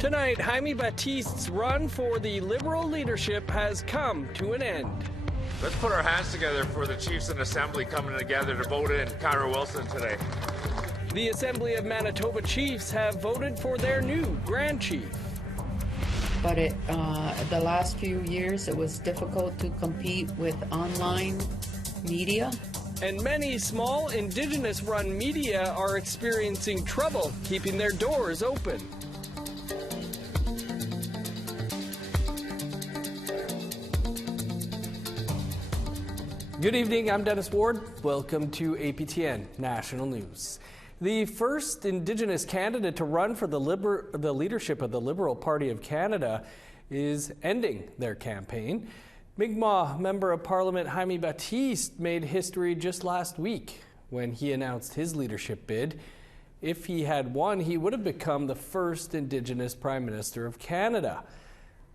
Tonight, Haime Batiste's run for the Liberal leadership has come to an end. Let's put our hands together for the Chiefs and Assembly coming together to vote in Kyra Wilson today. The Assembly of Manitoba Chiefs have voted for their new Grand Chief. But the last few years, it was difficult to compete with online media. And many small Indigenous-run media are experiencing trouble keeping their doors open. Good evening, I'm Dennis Ward. Welcome to APTN National News. The first Indigenous candidate to run for the leadership of the Liberal Party of Canada is ending their campaign. Mi'kmaq Member of Parliament Haime Batiste made history just last week when he announced his leadership bid. If he had won, he would have become the first Indigenous Prime Minister of Canada.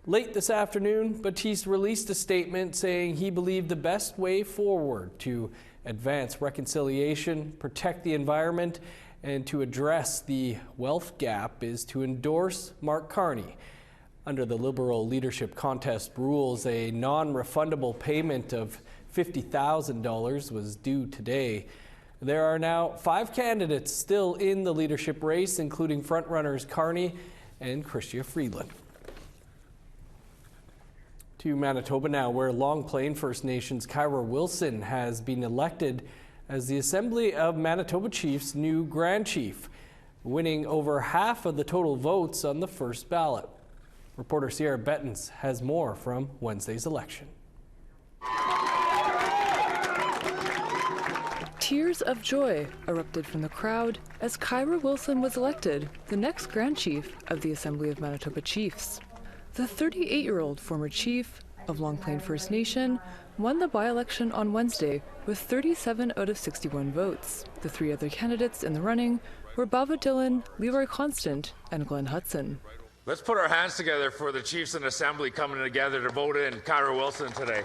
Late this afternoon, Batiste released a statement saying he believed the best way forward to advance reconciliation, protect the environment, and to address the wealth gap is to endorse Mark Carney. Under the Liberal leadership contest rules, a non-refundable payment of $50,000 was due today. There are now 5 candidates still in the leadership race, including frontrunners Carney and Chrystia Freeland. To Manitoba now, where Long Plain First Nations Kyra Wilson has been elected as the Assembly of Manitoba Chiefs' new Grand Chief, winning over half of the total votes on the first ballot. Reporter Sierra Bettens has more from Wednesday's election. Tears of joy erupted from the crowd as Kyra Wilson was elected the next Grand Chief of the Assembly of Manitoba Chiefs. The 38-year-old former chief of Long Plain First Nation won the by-election on Wednesday with 37 out of 61 votes. The 3 other candidates in the running were Bava Dillon, Leroy Constant, and Glenn Hudson. Let's put our hands together for the Chiefs and Assembly coming together to vote in Kyra Wilson today.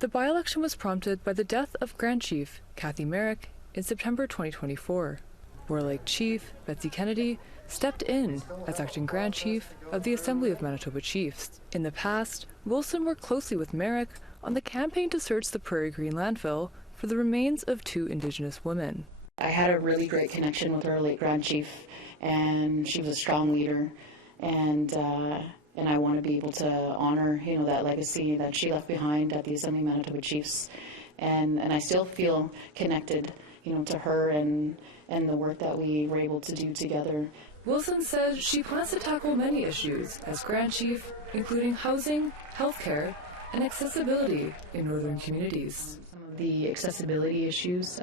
The by-election was prompted by the death of Grand Chief Kathy Merrick in September 2024. Warlake Chief Betsy Kennedy stepped in as acting Grand Chief of the Assembly of Manitoba Chiefs. In the past, Wilson worked closely with Merrick on the campaign to search the Prairie Green landfill for the remains of 2 Indigenous women. I had a really great connection with our late Grand Chief, and she was a strong leader, and I want to be able to honor, that legacy that she left behind at the Assembly of Manitoba Chiefs, and I still feel connected, to her and the work that we were able to do together. Wilson said she plans to tackle many issues as Grand Chief, including housing, healthcare, and accessibility in northern communities. Some of the accessibility issues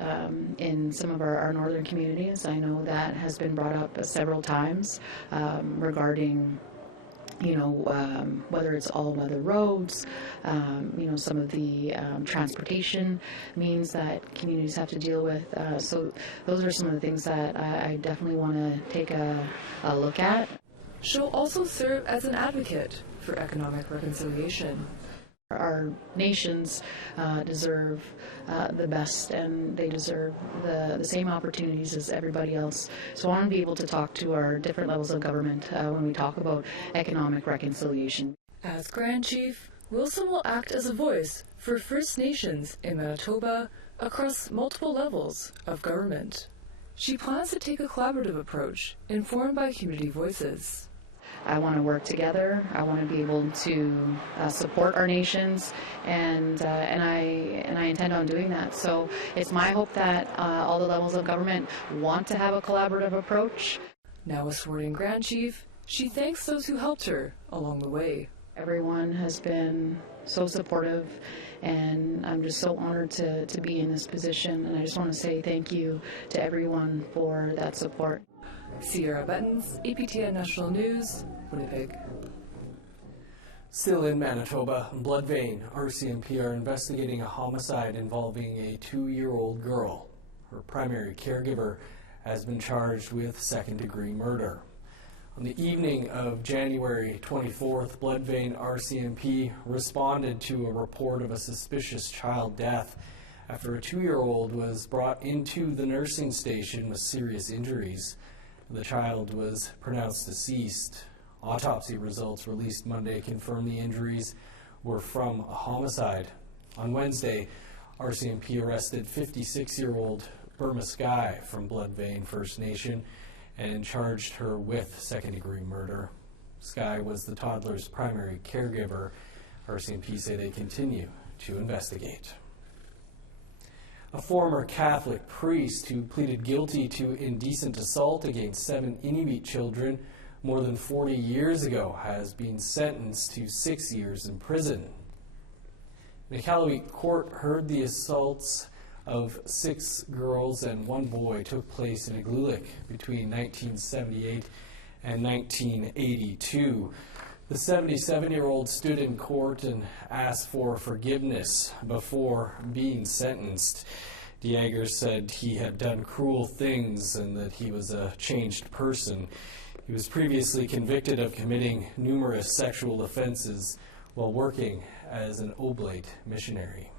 in some of our northern communities, I know that has been brought up several times regarding whether it's all-weather roads, some of the transportation means that communities have to deal with. So those are some of the things that I definitely want to take a look at. She'll also serve as an advocate for economic reconciliation. Our nations deserve the best, and they deserve the same opportunities as everybody else. So I want to be able to talk to our different levels of government when we talk about economic reconciliation. As Grand Chief, Wilson will act as a voice for First Nations in Manitoba across multiple levels of government. She plans to take a collaborative approach informed by community voices. I want to work together. I want to be able to support our nations, and I intend on doing that. So it's my hope that all the levels of government want to have a collaborative approach. Now a sworn-in Grand Chief, she thanks those who helped her along the way. Everyone has been so supportive, and I'm just so honored to be in this position, and I just want to say thank you to everyone for that support. Sierra Bettens, APTN National News, Winnipeg. Still in Manitoba, Bloodvein RCMP are investigating a homicide involving a 2-year-old girl. Her primary caregiver has been charged with second-degree murder. On the evening of January 24th, Bloodvein RCMP responded to a report of a suspicious child death after a 2-year-old was brought into the nursing station with serious injuries. The child was pronounced deceased. Autopsy results released Monday confirmed the injuries were from a homicide. On Wednesday, RCMP arrested 56-year-old Burma Sky from Bloodvein First Nation and charged her with second-degree murder. Sky was the toddler's primary caregiver. RCMP say they continue to investigate. A former Catholic priest who pleaded guilty to indecent assault against 7 Inuit children more than 40 years ago has been sentenced to 6 years in prison. The Iqaluit court heard the assaults of 6 girls and 1 boy took place in Iqaluit between 1978 and 1982. The 77-year-old stood in court and asked for forgiveness before being sentenced. Dieger said he had done cruel things and that he was a changed person. He was previously convicted of committing numerous sexual offenses while working as an oblate missionary.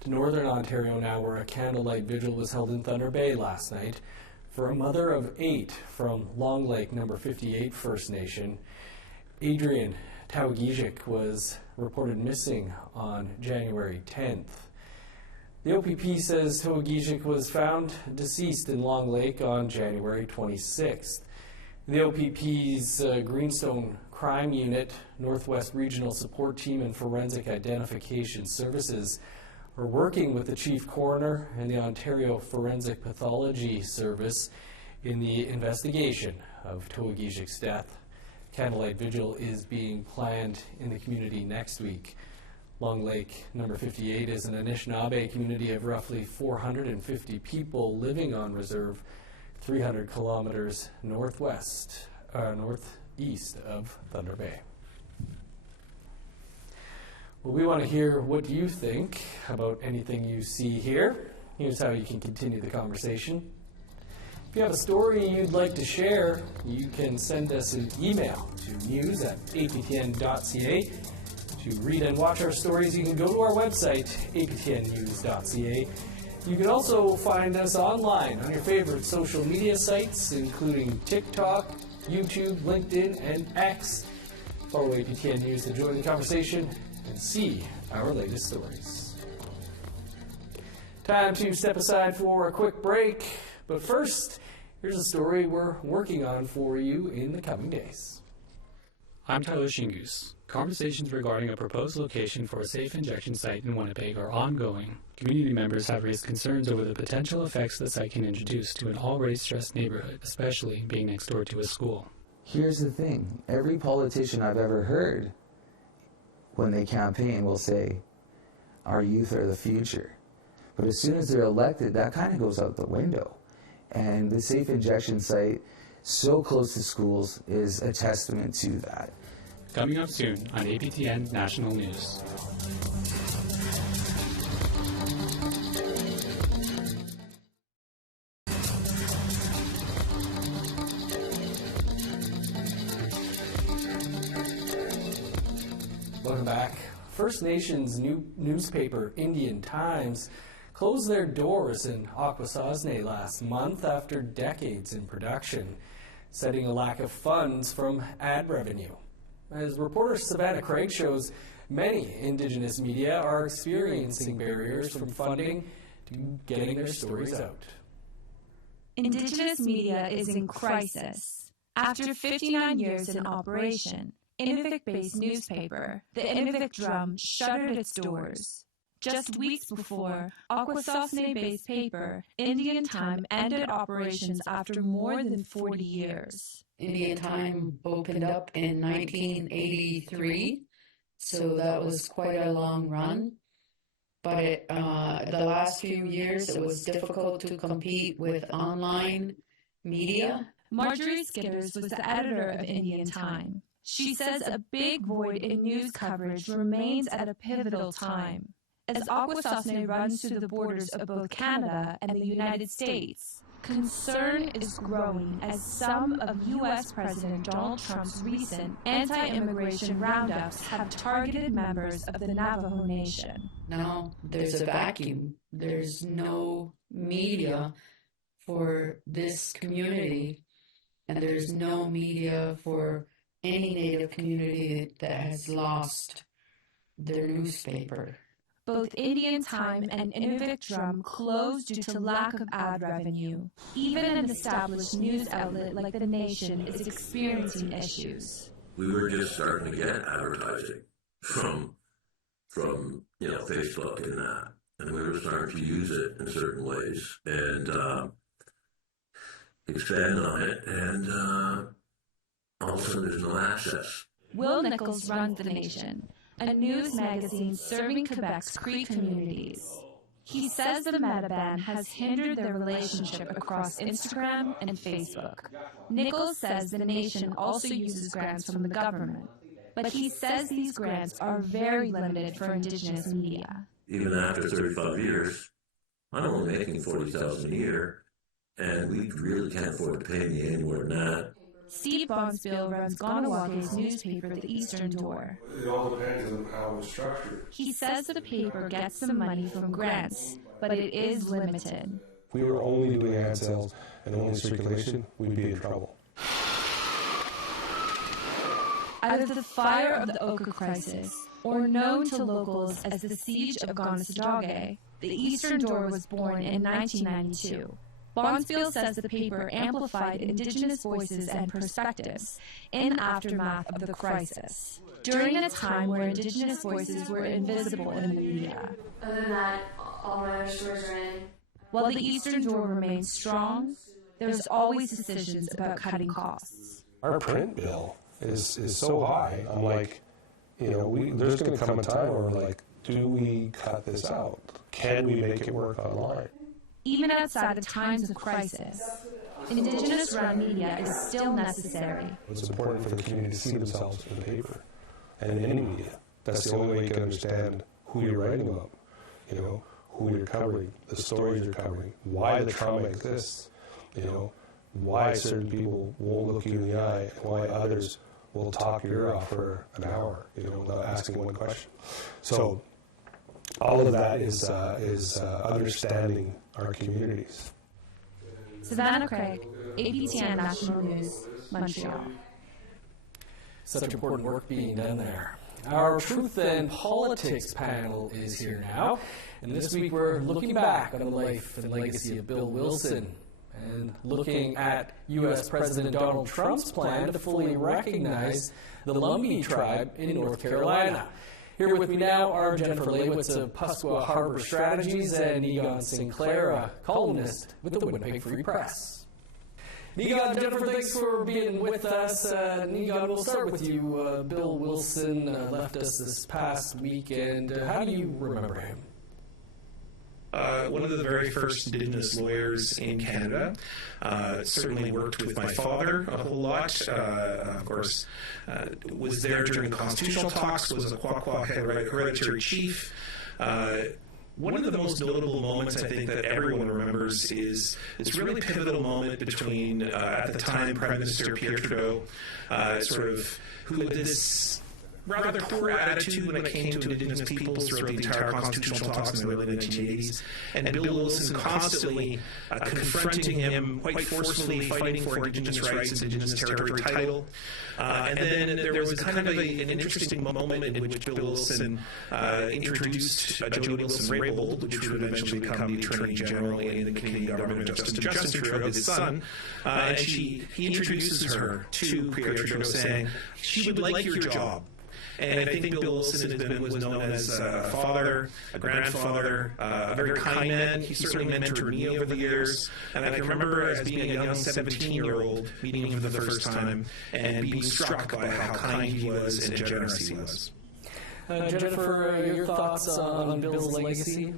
To Northern Ontario now, where a candlelight vigil was held in Thunder Bay last night for a mother of 8 from Long Lake No. 58 First Nation. Adrian Taugijik was reported missing on January 10th. The OPP says Taugijik was found deceased in Long Lake on January 26th. The OPP's Greenstone Crime Unit, Northwest Regional Support Team, and Forensic Identification Services are working with the Chief Coroner and the Ontario Forensic Pathology Service in the investigation of Taugijik's death. Candlelight Vigil is being planned in the community next week. Long Lake No. 58 is an Anishinaabe community of roughly 450 people living on reserve 300 kilometers northeast of Thunder Bay. Well, we want to hear what you think about anything you see here. Here's how you can continue the conversation. If you have a story you'd like to share, you can send us an email to news@aptn.ca. To read and watch our stories, you can go to our website, aptnnews.ca. You can also find us online on your favorite social media sites, including TikTok, YouTube, LinkedIn, and X. Follow APTN News to join the conversation and see our latest stories. Time to step aside for a quick break, but first, here's a story we're working on for you in the coming days. I'm Tyler Shingus. Conversations regarding a proposed location for a safe injection site in Winnipeg are ongoing. Community members have raised concerns over the potential effects the site can introduce to an already stressed neighborhood, especially being next door to a school. Here's the thing. Every politician I've ever heard, when they campaign, will say, our youth are the future. But as soon as they're elected, that kind of goes out the window. And the safe injection site, so close to schools, is a testament to that. Coming up soon on APTN National News. Welcome back. First Nations newspaper Indian Times closed their doors in Akwesasne last month after decades in production, citing a lack of funds from ad revenue. As reporter Savannah Craig shows, many Indigenous media are experiencing barriers from funding to getting their stories out. Indigenous media is in crisis. After 59 years in operation, Inuvik-based newspaper, the Inuvik Drum, shuttered its doors. Just weeks before, Akwesasne-based paper, Indian Time, ended operations after more than 40 years. Indian Time opened up in 1983, so that was quite a long run. But the last few years, it was difficult to compete with online media. Marjorie Skitters was the editor of Indian Time. She says a big void in news coverage remains at a pivotal time. As Akwesasne runs to the borders of both Canada and the United States, concern is growing as some of U.S. President Donald Trump's recent anti-immigration roundups have targeted members of the Navajo Nation. Now there's a vacuum. There's no media for this community. and there's no media for any Native community that has lost their newspaper. Both Indian Time and Inuvik Drum closed due to lack of ad revenue. Even an established news outlet like The Nation is experiencing issues. We were just starting to get advertising from Facebook and that, and we were starting to use it in certain ways and expand on it, and all of a sudden there's no access. Will Nichols runs The Nation, a news magazine serving Quebec's Cree communities. He says the meta ban has hindered their relationship across Instagram and Facebook. Nichols says The Nation also uses grants from the government, but he says these grants are very limited for Indigenous media. Even after 35 years, I'm only making $40,000 a year, and we really can't afford to pay me any more than that. Steve Bonsfield runs Ganawake's newspaper, The Eastern Door. It all depends on how it's structured. He says the paper gets some money from grants, but it is limited. If we were only doing ad sales and only circulation, we'd be in trouble. Either the fire of the Oka crisis, or known to locals as the Siege of Gonassadoge, the Eastern Door was born in 1992. Bonsfield says the paper amplified Indigenous voices and perspectives in aftermath of the crisis, during a time where Indigenous voices were invisible in the media. Other than that, all my other stores are in. While the Eastern Door remains strong, there's always decisions about cutting costs. Our print bill is so high. I'm like, there's going to come a time where we're like, do we cut this out? Can we make it work online? Even outside of times of crisis, Indigenous-run media is still necessary. It's important for the community to see themselves in the paper and in any media. That's the only way you can understand who you're writing about, who you're covering, the stories you're covering, why the trauma exists, why certain people won't look you in the eye, and why others will talk your ear off for an hour, without asking one question. So all of that is understanding our communities. Savannah Craig, APTN National News, Montreal. Such important work being done there. Our Truth and Politics panel is here now, and this week we're looking back on the life and legacy of Bill Wilson and looking at U.S. President Donald Trump's plan to fully recognize the Lumbee tribe in North Carolina. Here with me now are Jennifer Lewitz of Pasqua Harbor Strategies and Egon Sinclair, a columnist with the Winnipeg Free Press. Egon, Jennifer, thanks for being with us. Egon, we'll start with you. Bill Wilson left us this past weekend. How do you remember him? One of the very first Indigenous lawyers in Canada. Certainly worked with my father a whole lot. Of course, was there during the constitutional talks, was a Quaqua hereditary chief. One of the most notable moments I think that everyone remembers is this really pivotal moment between, at the time, Prime Minister Pierre Trudeau, who had this rather poor attitude when it came to Indigenous peoples throughout the entire constitutional talks in the early 1980s, and Bill Wilson constantly confronting him, quite forcefully fighting for Indigenous rights, Indigenous territory title. And then there was kind of an interesting moment in which Bill Wilson introduced Jody Wilson-Raybould, which would eventually become the Attorney General in the Canadian government of Justin Trudeau, his son, and he introduces her to Pierre Trudeau saying, she would like your job. And I think Bill Wilson was known as a father, a grandfather, a very kind man. He certainly mentored me over the years. And I can remember as being a young 17-year-old meeting him for the first time and being struck by how kind he was and generous he was. Jennifer, your thoughts on Bill's legacy?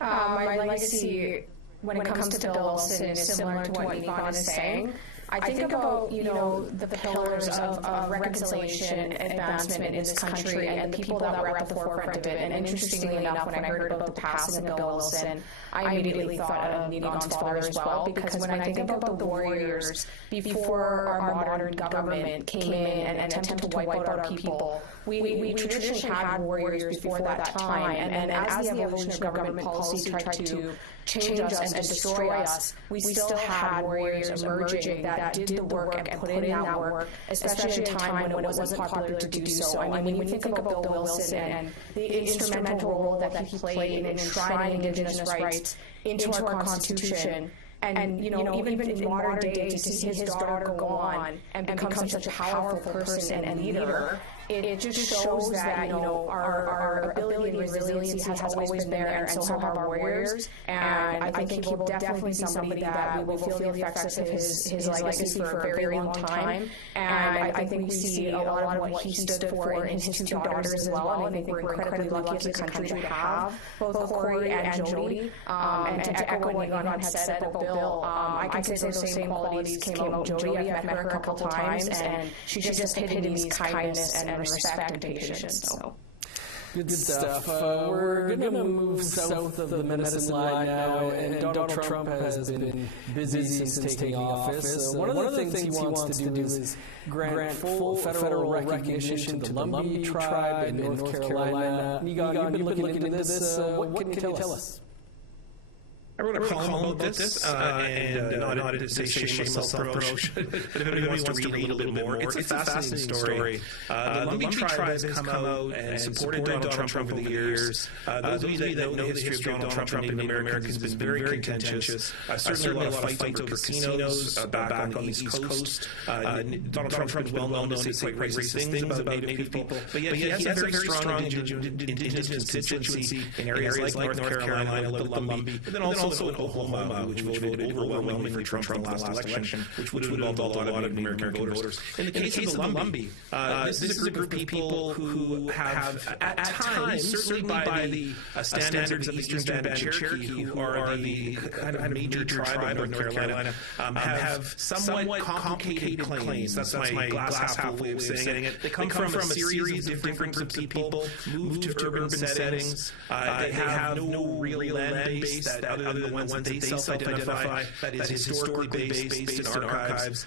My legacy, when it comes to Bill Wilson, is similar to what Egon is saying. I think about, the pillars of reconciliation and advancement in this country and the people that were at the forefront of it. And interestingly enough, when I heard about the passing of Bill Wilson, I immediately thought of Egon's father as well, because when I think about the warriors before our modern government came in and attempted to wipe out our people, we traditionally had warriors before that time. And as the evolution of government policy tried to change us and destroy us, we still had warriors emerging that did the work and put in that work, especially in a time when it wasn't popular to do so. I mean, when you think about Bill Wilson and the instrumental role that he played in enshrining Indigenous rights into our Constitution, and you know, even in modern days, to see his daughter go on and become such a powerful person and leader, it just shows that, you know, our ability and resiliency has always been there, and so have our warriors. And I think he will definitely be somebody that we will feel the effects of his legacy for a very long time. And I think we see a lot of what he stood for in his two daughters as well. And I think we're incredibly lucky as a country to have both Corey and Jody. And to echo what Egon had said about Bill, I can say those same qualities came out in Jody. I've met her a couple of times, and she just epitomes kindness and respect and patience. So. Good stuff. We're going to move south of the medicine line now, and Donald Trump has been busy since taking office. One of the things he wants to do is grant full federal recognition to the Lumbee tribe in North Carolina. Egon, you've been looking into this. What can you tell us? I wrote a column about this, and not to say shameless self-promotion, but if anybody wants to read a little bit more, it's a fascinating story. The Lumbee tribe has come out and supported Donald Trump over the years. Those of you that know the history of Donald Trump in America has been very contentious. Certainly a lot of fights over casinos back on the East Coast. Donald Trump is well known to say quite racist things about Native people, but yet he has a very strong Indigenous constituency in areas like North Carolina, like the Lumbee, but then also in Oklahoma, which voted overwhelmingly for Trump in the last election, which would involve a lot of American voters. In the case of the Lumbee, this is a group of people who have, at times, certainly by the standards of the Eastern Band of Cherokee, who are the kind of major tribe of North Carolina, have somewhat complicated claims. That's my glass half way of saying it. They come from a series of different groups of people, moved to urban settings. They have no real land base that other than the ones that they self-identify, that is historically based in archives.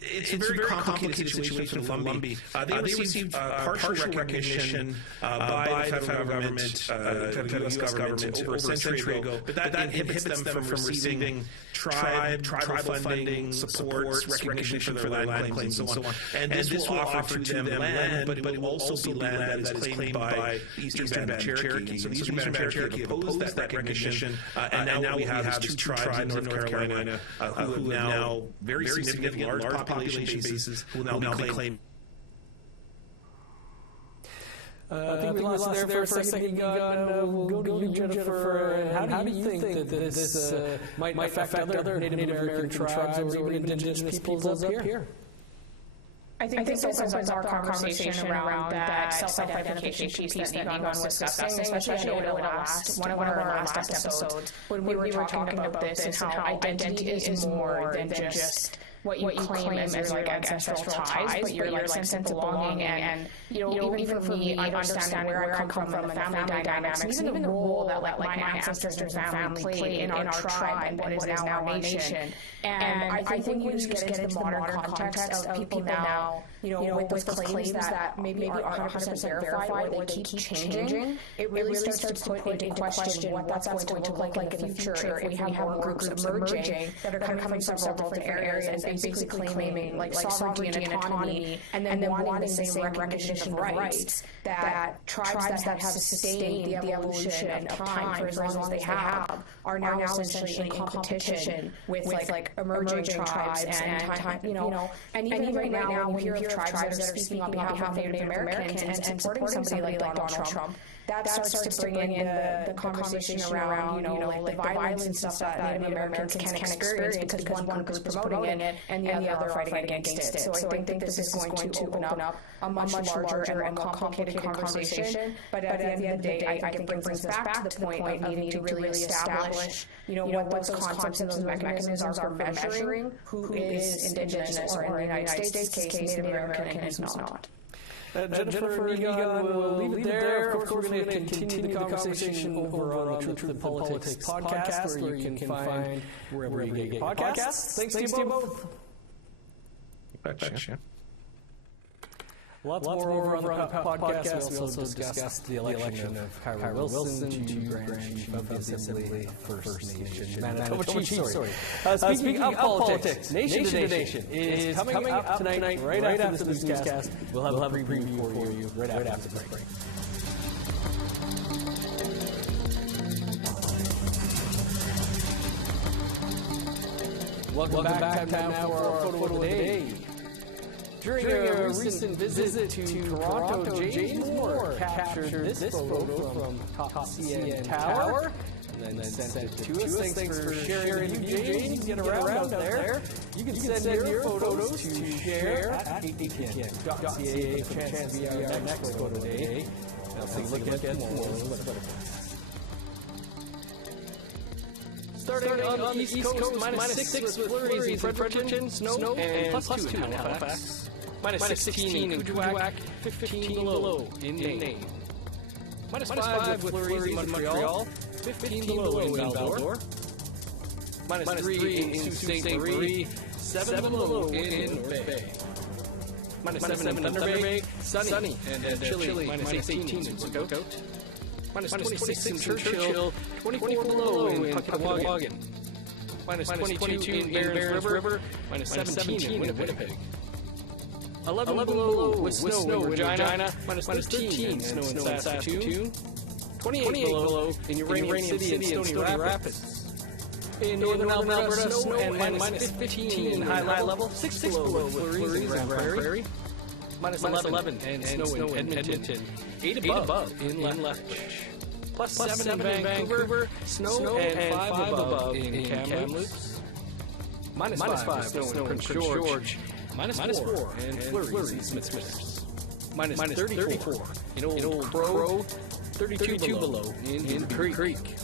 It's a very complicated situation for Lumbee. They received partial recognition by the federal government, the U.S. government over a century ago, but that inhibits them from receiving tribal funding, supports, recognition for their land claims, and so on. And this will offer to them land, but it will also be land that is claimed by the Eastern Band of Cherokee. So the Eastern Band of Cherokee have opposed that recognition, and now we have two tribes in North Carolina who have now very significant large population bases will now be claimed. I think we lost there for a second, Egon. We'll go to you, Jennifer. How do you think that this might affect other Native American tribes or even Indigenous peoples up here? I think this opens our conversation around that self-identification piece that Egon was discussing, especially one of our last episodes, when we were talking about this and how identity is more than just what you claim as your ancestral ties, but your sense of belonging. And you know, even for me, understanding where I come from and the family dynamics, and even the role that my ancestors and family played in our tribe and what is now our nation. And I think when you just get into the modern context of people now, you know, with claims that maybe aren't 100% verified or they keep changing, it really starts to put into question what that's going to look like in the future if we have more groups emerging that are coming from several different areas and basically claiming like sovereignty and autonomy, and then wanting the same recognition of rights that tribes that have sustained the evolution of time for as long as they have are now essentially in competition with like emerging tribes and time, you know, and even right now when you hear of tribes that are speaking on behalf of Native Americans and supporting somebody like Donald Trump, that starts to bring in the conversation around, you know, like the violence and stuff that Native Americans can experience because one group is promoting it and the other are fighting against it. So I think this is going to open up a much larger and more complicated conversation. But at the end of the day, I think it brings us back to the point of needing to really establish, you know, what those concepts and those mechanisms are for measuring who is Indigenous or in the United States case Native American and who's not. Jennifer, Egon, we'll leave it there. Of course, we're going to continue the conversation over on the Truth in Politics podcast, where you can find wherever you get podcasts. Thanks to you both. Gotcha. Lots more over on the podcast. We also discussed the election of Kyra Wilson to Grand Chief of the Assembly First Nation Manitoba Chief. Speaking of politics, Nation to Nation is coming up tonight, right after this newscast. We'll have a preview for you right after the break. Welcome back. Time now for our photo of the day. During a recent visit to Toronto, James Moore captured this photo from top CN Tower and then sent it to us. Thanks for sharing with you, James. Get around out there. You can send your photos to share at APTN.ca for a chance to be our next photo of the day. Now take a look at more. Starting on the East Coast, minus 6 with flurries in Fredericton, snow, and plus 2 in Halifax. Minus 16 in Kuujjuaq, 15 below in Maine. Minus 5 with flurries in Montreal, 15 below in Val-d'Or. Minus 3 in Sault Ste. Marie, 7 below in North Bay. Minus 7 in Thunder Bay, sunny and chilly, minus 18 in Lookout. Minus 26 in Churchill, 24 below in Puckwagon. Minus 22 in Barons River, minus 17 in Winnipeg. 11 below with snow in Regina, minus 13 in snow in Saskatoon. 28 below in Uranium City and Stony Rapids. In northern Alberta, snow and minus 15 in high level, 6 below with flurries in Grand Prairie. Minus 11 and snow in Edmonton, 8 above in Lethbridge. Plus 7 in Vancouver, snow and 5 above in Kamloops. Minus 5 snow in Prince George, minus 4 and flurries in Smiths. Minus 34 in Old Crow, 32 below in Creek.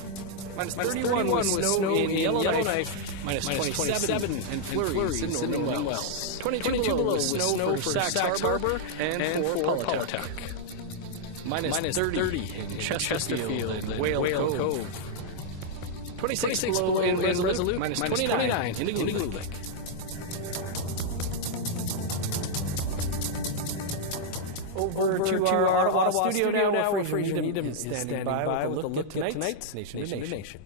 Minus 31 with snow in Yellowknife, minus 27 and flurries in Northern Wells. 22 below with snow for Sax Harbor and for Paulatuck. Minus 30 in Chesterfield and Whale Cove. 26 below in Resolute, minus 29 in Igloolik. Over to our Ottawa studio now, where Fraser Needham is standing by with a look at tonight's Nation to Nation.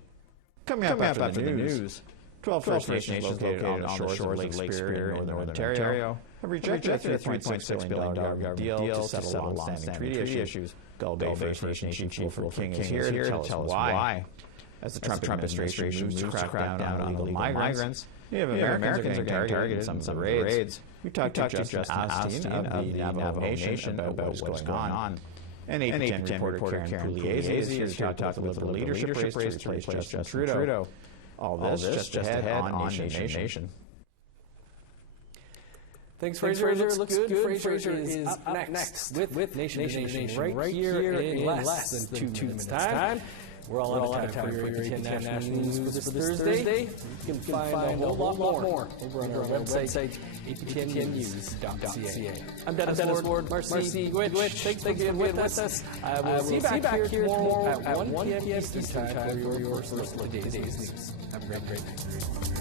Coming up after the news, 12 First Nations located on the shores of Lake Superior in Northern Ontario have rejected a $3.6 billion government deal to settle long-standing treaty issues. Gull Bay First Nation Chief Wilford King is here to tell us why. As the Trump administration moves to crack down on illegal migrants, Native Americans are getting targeted in some of the raids. We talked to Justin Astin of the Navajo Nation about what is going on. And APTN reporter Karen Pugliese is here to talk with the leadership race to replace Justin Trudeau. All this just ahead on Nation to Nation. Thanks, Fraser. Looks good. Fraser is up next with Nation to Nation right here in less than 2 minutes' time. We're all out of time for your APTN National News for this Thursday. You can find a whole lot more over on our website, aptnnews.ca. I'm Dennis Ward. Marcy Gwitch. Thanks for being with us. I will see you back here tomorrow at 1 p.m. Eastern Time for your first look at today's news. Have a great night.